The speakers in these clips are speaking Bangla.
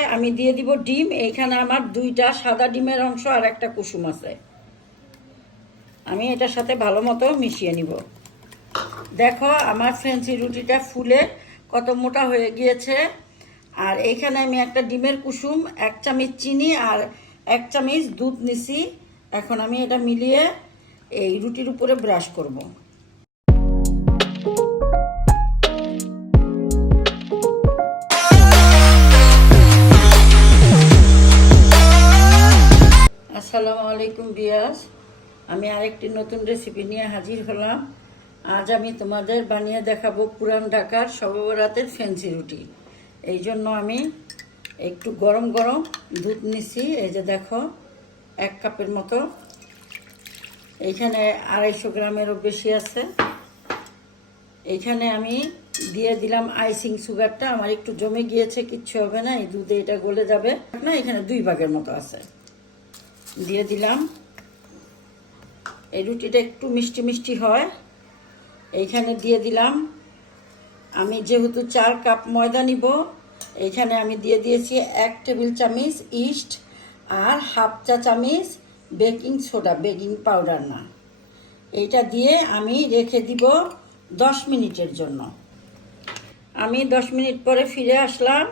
পর্যায়ে আমি দিয়ে দিব ডিম। এইখানে আমার 2টা সাদা ডিমের অংশ আর একটা কুসুম আছে। আমি এটার সাথে ভালো মতো মিশিয়ে নিব। দেখো আমার ফ্যান্সি রুটিটা ফুলে কত মোটা হয়ে গিয়েছে। আর এইখানে আমি একটা ডিমের কুসুম, 1 চামচ চিনি আর 1 চামচ দুধ নিছি। এখন আমি এটা মিলিয়ে এই রুটির উপরে ব্রাশ করব। আসসালামু আলাইকুম ভিউয়ার্স, আমি আরেকটি নতুন রেসিপি নিয়ে হাজির হলাম। আজ আমি তোমাদের বানিয়ে দেখাবো পুরান ঢাকার শবে বরাতের ফ্যান্সি রুটি। এই জন্য আমি একটু গরম গরম দুধ নিছি। এই যে দেখো 1 কাপের মতো, এইখানে 250 গ্রামেরও বেশি আছে। এইখানে আমি দিয়ে দিলাম আইসিং সুগারটা। আমার একটু জমে গিয়েছে, কিচ্ছু হবে না, এই দুধে এটা গলে যাবে না। এখানে 2 ভাগের মতো আছে, দিয়ে দিলাম। এই রুটিটা একটু মিষ্টি মিষ্টি হয়। এইখানে দিয়ে দিলাম, আমি যেহেতু 4 কাপ ময়দা নিব, এইখানে আমি দিয়ে দিয়েছি 1 টেবিল চামচ ইস্ট আর 1/2 চা চামচ বেকিং সোডা, বেকিং পাউডার না। এইটা দিয়ে আমি রেখে দিব 10 মিনিটের জন্য। আমি 10 মিনিট পরে ফিরে আসলাম।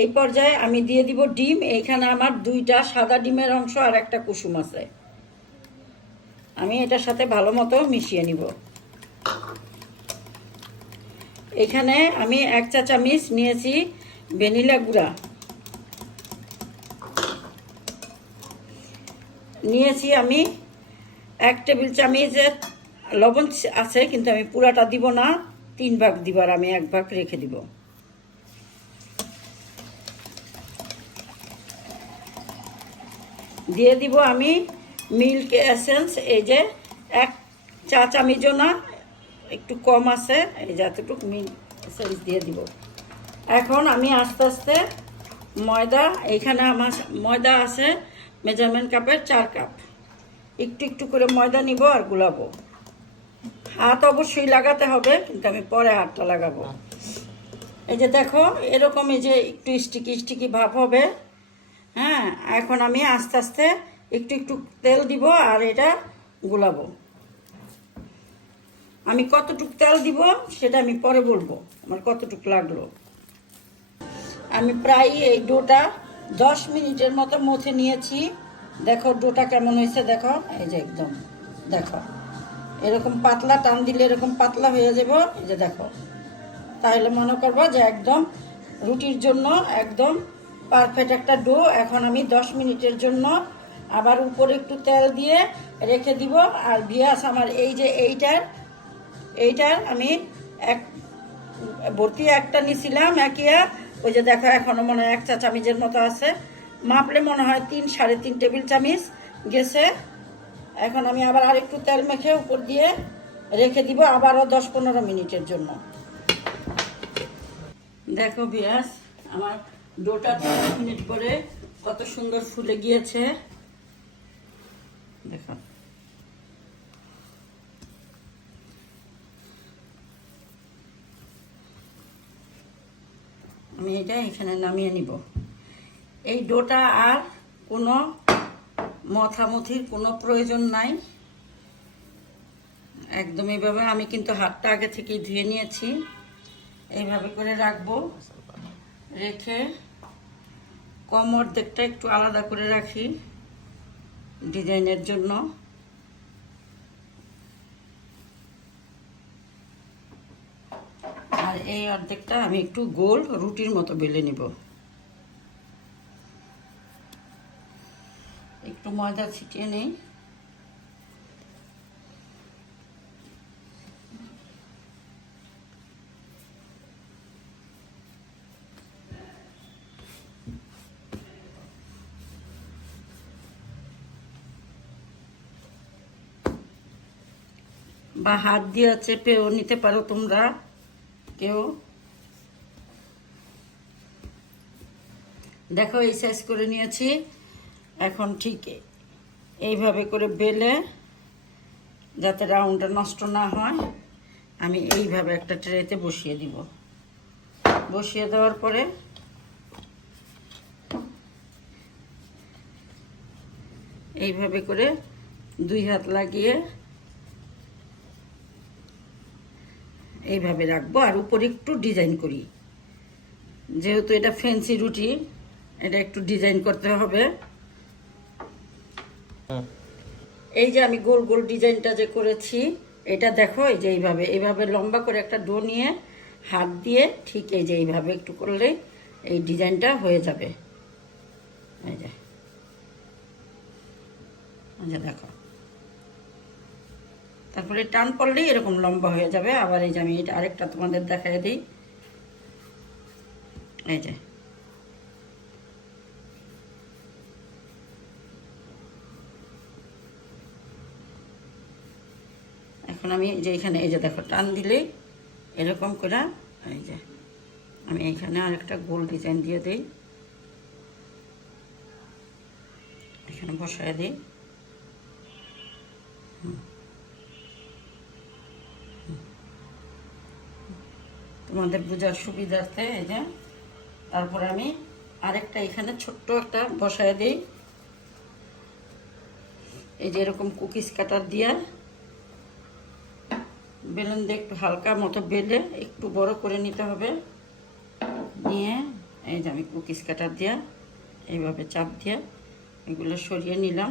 এই পর্যায়ে আমি দিয়ে দিব ডিম। এইখানে আমার 2টা সাদা ডিমের অংশ আর একটা কুসুম আছে। আমি এটার সাথে ভালো মতো মিশিয়ে নিব। এখানে আমি 1 চা চামচ নিয়েছি ভ্যানিলা গুঁড়া, নিয়েছি আমি 1 টেবিল চামচের লবণ আছে, কিন্তু আমি পুরাটা দিব না, 3 ভাগ দিবার আমি 1 ভাগ রেখে দিব। দিয়ে দিব আমি মিল্ক এসেন্স, এই যে 1 চা চামচও না, একটু কম আছে, এই যে এতটুকু মিল্ক এসেন্স দিয়ে দিব। এখন আমি আস্তে আস্তে ময়দা, এইখানে আমার ময়দা আছে মেজারমেন্ট কাপের 4 কাপ, একটু একটু করে ময়দা নিব আর গুলাবো। হাত অবশ্যই লাগাতে হবে, কিন্তু আমি পরে হাতটা লাগাবো। এই যে দেখো এরকম, এই যে একটু স্টিকি স্টিকি ভাব হবে। হ্যাঁ, এখন আমি আস্তে আস্তে একটু একটু তেল দিব আর এটা গুলাবো। আমি কতটুক তেল দিব সেটা আমি পরে বলবো আমার কতটুক লাগলো। আমি প্রায় এই ডোটা 10 মিনিটের মতো মথে নিয়েছি। দেখো ডোটা কেমন হয়েছে, দেখো এই যে একদম, দেখো এরকম পাতলা, টান দিলে এরকম পাতলা হয়ে যাব। এই যে দেখো, তাহলে মনে করবো যে একদম রুটির জন্য একদম পারফেক্ট একটা ডো। এখন আমি 10 মিনিটের জন্য আবার উপরে একটু তেল দিয়ে রেখে দিব। আর ভিউয়ার্স, আমার এই যে এইটার আমি ভর্তি একটা নিছিলাম একিয়া, ওই যে দেখো এখনো মনে হয় 1 চা চামচের মতো আছে, মাপলে মনে হয় 3-3.5 টেবিল চামচ গেছে। এখন আমি আবার আরেকটু তেল মেখে উপর দিয়ে রেখে দিব আবারও 10-15 মিনিটের জন্য। দেখো ভিউয়ার্স, আমার ডোটা 10 মিনিট পরে কত সুন্দর ফুলে গিয়েছে। দেখো আমি এটা এখানে নামিয়ে নিব। এই ডোটা আর কোনো মথামথির কোনো প্রয়োজন নাই, একদম এইভাবে। আমি কিন্তু হাতটা আগে থেকেই ধুয়ে নিয়েছি। এইভাবে করে রাখবো, রেখে কম অর্ধেকটা একটু আলাদা করে রাখি ডিজাইনের জন্য। আর এই অর্ধেকটা আমি একটু গোল রুটির মতো বেলে নিব। একটু ময়দা ছিটিয়ে নেই। বা হাত দিয়ে চেপেও নিতে পারো তোমরা কেউ। দেখো এই সাইজ করে নিয়েছি। এখন ঠিক এইভাবে করে বেলে, যাতে রাউন্ডটা নষ্ট না হয়, আমি এইভাবে একটা ট্রেতে বসিয়ে দিব। বসিয়ে দেওয়ার পরে এইভাবে করে 2 হাত লাগিয়ে এইভাবে রাখবো, আর উপরে একটু ডিজাইন করি, যেহেতু এটা ফ্যান্সি রুটি, এটা একটু ডিজাইন করতে হবে। এই যে আমি গোল গোল ডিজাইনটা যে করেছি, এটা দেখো এই যে এইভাবে লম্বা করে একটা ডো নিয়ে হাত দিয়ে ঠিক এই যে এইভাবে একটু করলে এই ডিজাইনটা হয়ে যাবে। এই যে দেখো, তারপরে টান পড়লেই এরকম লম্বা হয়ে যাবে। আবার এই যে আমি এটা আরেকটা তোমাদের দেখাই দিই, এই যে এখন আমি যে এখানে এই যে দেখো টান দিলেই এরকম করে, এই যে আমি এখানে আরেকটা গোল ডিজাইন দিয়ে দিই, এখানে বসায় দিই। তোমাদের বোঝার সুবিধার্থে এই যে, তারপরে আমি আরেকটা এখানে ছোট্ট একটা বসায় দিই, এই যে এরকম কুকিজ কাটার দিয়ে বেলুন দিয়ে একটু হালকা মতো বেলে একটু বড় করে নিতে হবে। নিয়ে এই যে আমি কুকিজ কাটার দিয়ে এইভাবে চাপ দিয়ে এগুলো সরিয়ে নিলাম,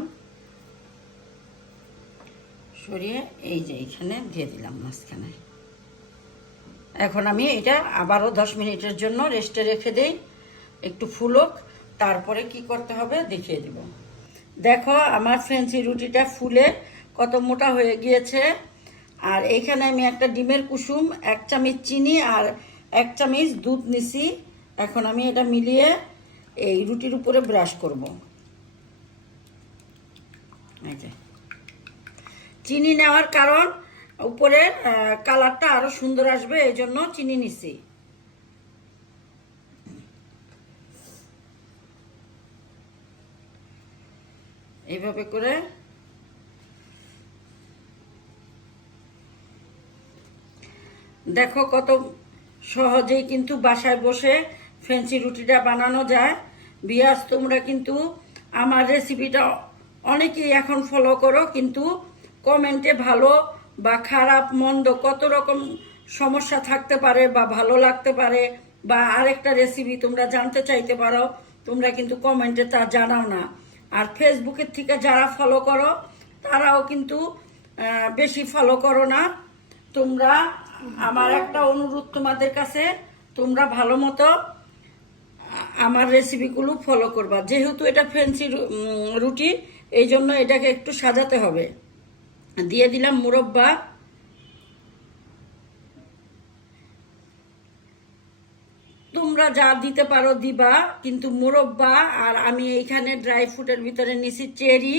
সরিয়ে এই যে এইখানে দিয়ে দিলাম মাঝখানে। এখন আমি এটা আবারও 10 মিনিটের জন্য রেস্টে রেখে দেই, একটু ফুলুক, তারপরে কি করতে হবে দেখিয়ে দিব। দেখো আমার ফ্যান্সি রুটিটা ফুলে কত মোটা হয়ে গিয়েছে। আর এইখানে আমি একটা ডিমের কুসুম, 1 চামচ চিনি আর 1 চামচ দুধ নিছি। এখন আমি এটা মিলিয়ে এই রুটির উপরে ব্রাশ করব। এই যে চিনি নেওয়ার কারণ উপরের কালারটা আরো সুন্দর আসবে, এই জন্য চিনি নিছি। এইভাবে করে দেখো কত সহজেই কিন্তু বাসায় বসে ফ্যান্সি রুটিটা বানানো যায়। বিয়াস তোমরা কিন্তু আমার রেসিপিটা অনেকেই এখন ফলো করো, কিন্তু কমেন্টে ভালো বা খারাপ মন্দ কত রকম সমস্যা থাকতে পারে, বা ভালো লাগতে পারে, বা আরেকটা রেসিপি তোমরা জানতে চাইতে পারো, তোমরা কিন্তু কমেন্টে তা জানাও না। আর ফেসবুকের থেকে যারা ফলো করো তারাও কিন্তু বেশি ফলো করো না। তোমরা, আমার একটা অনুরোধ তোমাদের কাছে, তোমরা ভালো মতো আমার রেসিপিগুলো ফলো করবা। যেহেতু এটা ফ্যান্সি রুটি, এই জন্য এটাকে একটু সাজাতে হবে। দিয়ে দিলাম মুরব্বা, তোমরা যা দিতে পারো দিবা, কিন্তু মুরব্বা। আর আমি এইখানে ড্রাই ফ্রুটের ভিতরে নিছি চেরি,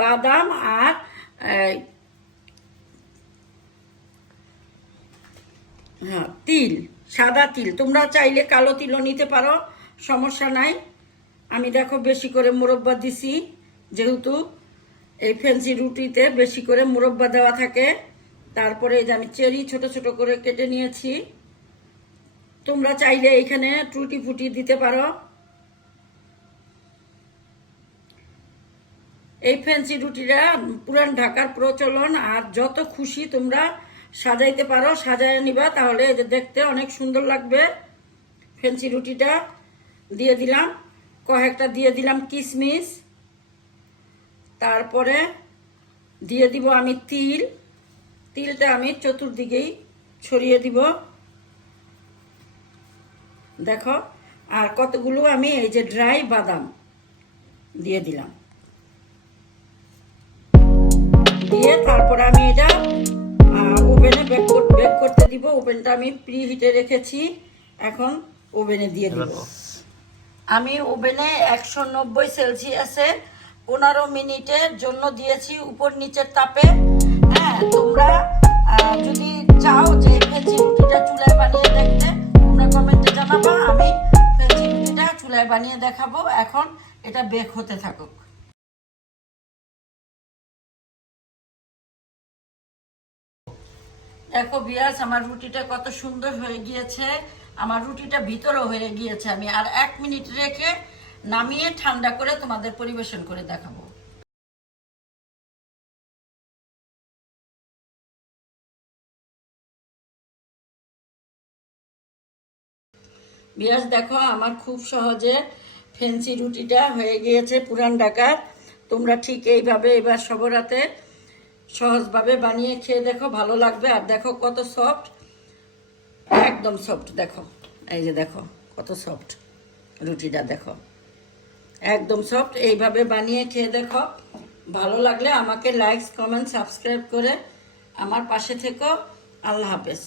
বাদাম আর হ্যাঁ তিল, সাদা তিল। তোমরা চাইলে কালো তিলও নিতে পারো, সমস্যা নাই। আমি দেখো বেশি করে মুরব্বা দিছি, যেহেতু এই ফ্যান্সি রুটিতে বেশি করে মুরব্বা দেওয়া থাকে। তারপরে এই যে আমি চেরি ছোট ছোট করে কেটে নিয়েছি। তোমরা চাইলে এখানে টুটি ফুটি দিতে পারো। এই ফ্যান্সি রুটিটা পুরান ঢাকার প্রচলন, আর যত খুশি তোমরা সাজাইতে পারো, সাজায় নিবা, তাহলে এই যে দেখতে অনেক সুন্দর লাগবে। ফ্যান্সি রুটিটা দিয়ে দিলাম, কয়েকটা দিয়ে দিলাম কিশমিশ, তারপরে দিয়ে দিব আমি তিল। তিলটা আমি চতুর্দিকেই ছড়িয়ে দিব, দেখো। আর কতগুলো আমি এই যে ড্রাই বাদাম দিয়ে দিলাম, দিয়ে তারপরে আমি এটা ওভেনে বেক করতে দিব। ওভেনটা আমি প্রি হিটে রেখেছি, এখন ওভেনে দিয়ে দিব। আমি ওভেনে 190 সেলসিয়াসে 15 মিনিটের জন্য দিয়েছি, উপর নিচের তাপে। হ্যাঁ, তোমরা যদি চাও যে ফ্যান্সি রুটিটা চুলায় বানিয়ে দেখতে, তোমরা কমেন্টে জানাবা, আমি ফ্যান্সি রুটিটা চুলায় বানিয়ে দেখাবো। এখন এটা বেক হতে থাকুক। দেখো বিয়াস, আমার রুটিটা কত সুন্দর হয়ে গিয়েছে। আমার রুটিটা ভিতরও হয়ে গিয়েছে। আমি আর 1 মিনিট রেখে নামিয়ে ঠান্ডা করে তোমাদের পরিবেশন করে দেখাবো। বিয়াস দেখো আমার খুব সহজে ফেন্সি রুটিটা হয়ে গিয়েছে পুরান ঢাকার। তোমরা ঠিক এইভাবে এবার সবরাতে সহজভাবে বানিয়ে খেয়ে দেখো, ভালো লাগবে। আর দেখো কত সফট, একদম সফট। দেখো এই যে দেখো কত সফট রুটিটা, দেখো একদম সফট। এইভাবে বানিয়ে খেয়ে দেখো, ভালো লাগলে আমাকে লাইক, কমেন্ট, সাবস্ক্রাইব করে আমার পাশে থেকো। আল্লাহ হাফেজ।